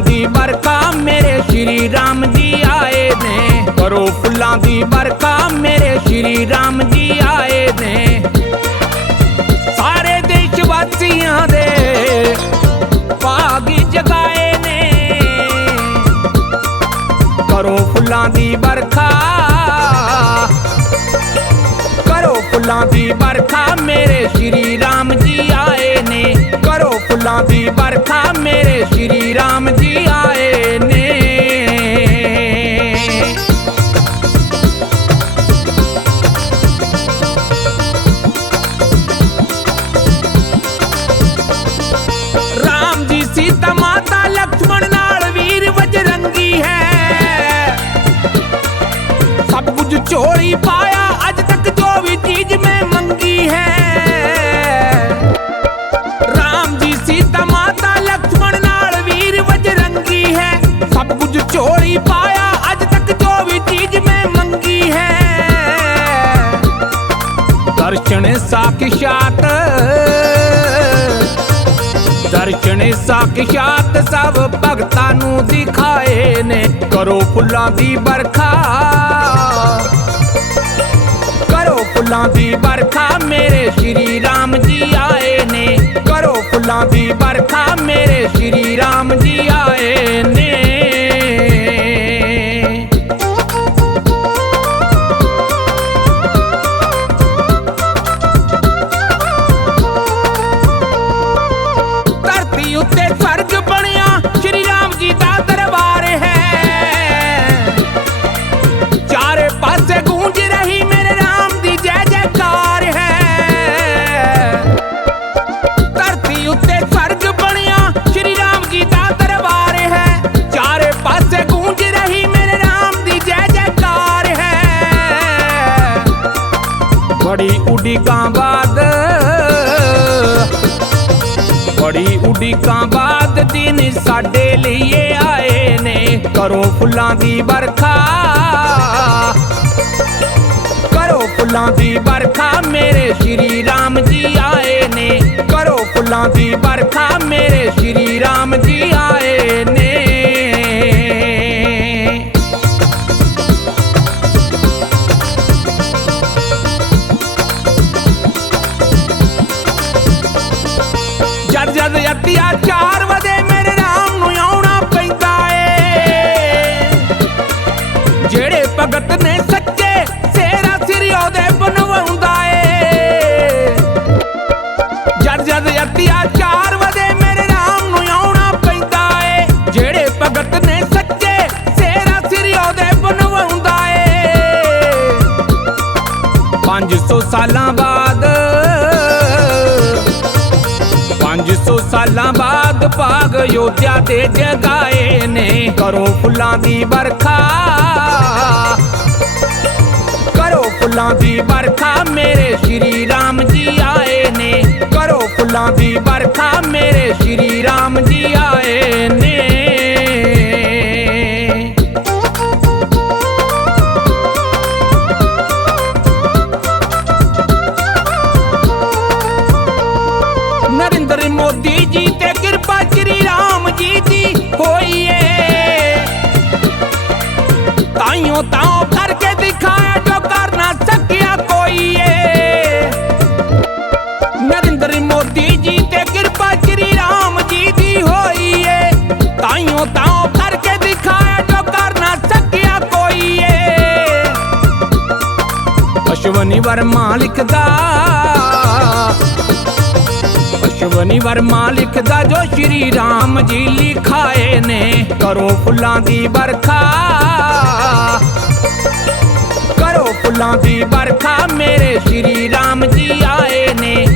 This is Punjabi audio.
ਫੁੱਲਾਂ ਦੀ ਵਰਖਾ ਮੇਰੇ ਸ਼੍ਰੀ ਰਾਮ ਜੀ ਆਏ ਨੇ। ਕਰੋ ਫੁੱਲਾਂ ਦੀ ਵਰਖਾ ਮੇਰੇ ਸ਼੍ਰੀ ਰਾਮ ਜੀ ਆਏ ਨੇ। ਸਾਰੇ ਦੇਸ਼ ਵਾਸੀਆਂ ਦੇ ਭਾਗ ਜਗਾਏ ਨੇ। ਕਰੋ ਫੁੱਲਾਂ ਦੀ ਵਰਖਾ। ਕਰੋ ਫੁੱਲਾਂ ਦੀ ਬਰਖਾ ਮੇਰੇ ਸ਼੍ਰੀ ਰਾਮ ਜੀ ਆਏ ਨੇ। ਕਰੋ ਫੁੱਲਾਂ ਦੀ ਬਰਖਾ ਮੇਰੇ ਸ਼੍ਰੀ ਰਾਮ ਦਰਸ਼ਨ ਸਾਖਸ਼ਾਤ। ਦਰਸ਼ਨ ਸਾਖਸ਼ਾਤ ਸਭ ਭਗਤਾਂ ਨੂੰ ਦਿਖਾਏ ਨੇ, ਕਰੋ ਫੁੱਲਾਂ ਦੀ ਵਰਖਾ। ਕਰੋ ਫੁੱਲਾਂ ਦੀ ਵਰਖਾ, ਮੇਰੇ ਸ਼੍ਰੀ ਰਾਮ ਜੀ ਆਏ ਨੇ। ਕਰੋ ਫੁੱਲਾਂ ਦੀ ਵਰਖਾ, ਮੇਰੇ ਸ਼੍ਰੀ ਰਾਮ ਜੀ ਆਏ ਨੇ। ਉਡੀਕਾਂ ਬਾਦ। ਬੜੀ ਉਡੀਕਾਂ ਬਾਦ ਦਿਨ ਸਾਡੇ ਲਈ ਆਏ ਨੇ। ਕਰੋ ਫੁੱਲਾਂ ਦੀ ਵਰਖਾ। ਕਰੋ ਫੁੱਲਾਂ ਦੀ ਵਰਖਾ ਮੇਰੇ ਸ਼੍ਰੀ ਰਾਮ ਜੀ ਆਏ ਨੇ। ਕਰੋ ਫੁੱਲਾਂ ਦੀ ਵਰਖਾ ਮੇਰੇ ਸ਼੍ਰੀ ਰਾਮ ਜੀ ਆਏ ਜਦ ਜਦ ਅਤਿਆਚਾਰ ਵਧੇ ਮੇਰੇ ਰਾਮ ਨੂੰ ਆਉਣਾ ਪੈਂਦਾ ਏ। ਜਿਹੜੇ ਭਗਤ ਨੇ ਸੱਚੇ ਸੇਰਾ ਸਿਰ ਉਹਦੇ ਬਣਵਾਉਂਦਾ ਏ। ਜਦ ਜਦ ਅਤਿਆਚਾਰ ਵਜੇ ਮੇਰੇ ਰਾਮ ਨੂੰ ਆਉਣਾ ਪੈਂਦਾ ਏ। ਜਿਹੜੇ ਭਗਤ ਨੇ ਸੱਚੇ ਸੇਰਾ ਸਿਰ ਉਹਦੇ ਬਣਵਾਉਂਦਾ ਏ। 500 ਸਾਲਾਂ ਬਾਅਦ ਸਾਲਾਂ ਬਾਅਦ ਭਾਗ ਯੋਧਿਆ ਤੇ ਜਗਾਏ ਨੇ। ਕਰੋ ਫੁੱਲਾਂ ਦੀ ਵਰਖਾ। ਕਰੋ ਫੁੱਲਾਂ ਦੀ ਵਰਖਾ, ਮੇਰੇ ਸ਼੍ਰੀ ਰਾਮ ਜੀ ਆਏ ਨੇ। ਕਰੋ ਫੁੱਲਾਂ ਦੀ ਵਰਖਾ, ਮੇਰੇ ਸ਼੍ਰੀ ਰਾਮ ਨਰਿੰਦਰ ਮੋਦੀ ਜੀ ਤੇ ਕਿਰਪਾ ਸ਼੍ਰੀ ਰਾਮ ਜੀ ਦੀ ਹੋਈ ਏ ਤਾਈਓ ਤਾਓ ਕਰਕੇ ਦਿਖਾਇਆ ਜੋ ਕਰ ਨਾ ਸਕਿਆ ਕੋਈ ਏ ਨਰਿੰਦਰ ਮੋਦੀ ਜੀ ਤੇ ਕਿਰਪਾ ਸ਼੍ਰੀ ਰਾਮ ਜੀ ਦੀ ਹੋਈ ਏ ਤਾਈਓ ਤਾਂ ਕਰਕੇ ਦਿਖਾਇਆ ਜੋ ਕਰ ਨਾ ਸਕਿਆ ਕੋਈ ਏ ਅਸ਼ਵਨੀ ਵਰਮਾ ਲਿਖਦਾ ਸ਼ਵਨੀ ਵਰਮਾ ਲਿਖਦਾ ਜੋ ਸ਼੍ਰੀ ਰਾਮ ਜੀ ਲਿਖਾਏ ਨੇ, ਕਰੋ ਫੁੱਲਾਂ ਦੀ ਵਰਖਾ। ਕਰੋ ਫੁੱਲਾਂ ਦੀ ਵਰਖਾ, ਮੇਰੇ ਸ਼੍ਰੀ ਰਾਮ ਜੀ ਆਏ ਨੇ।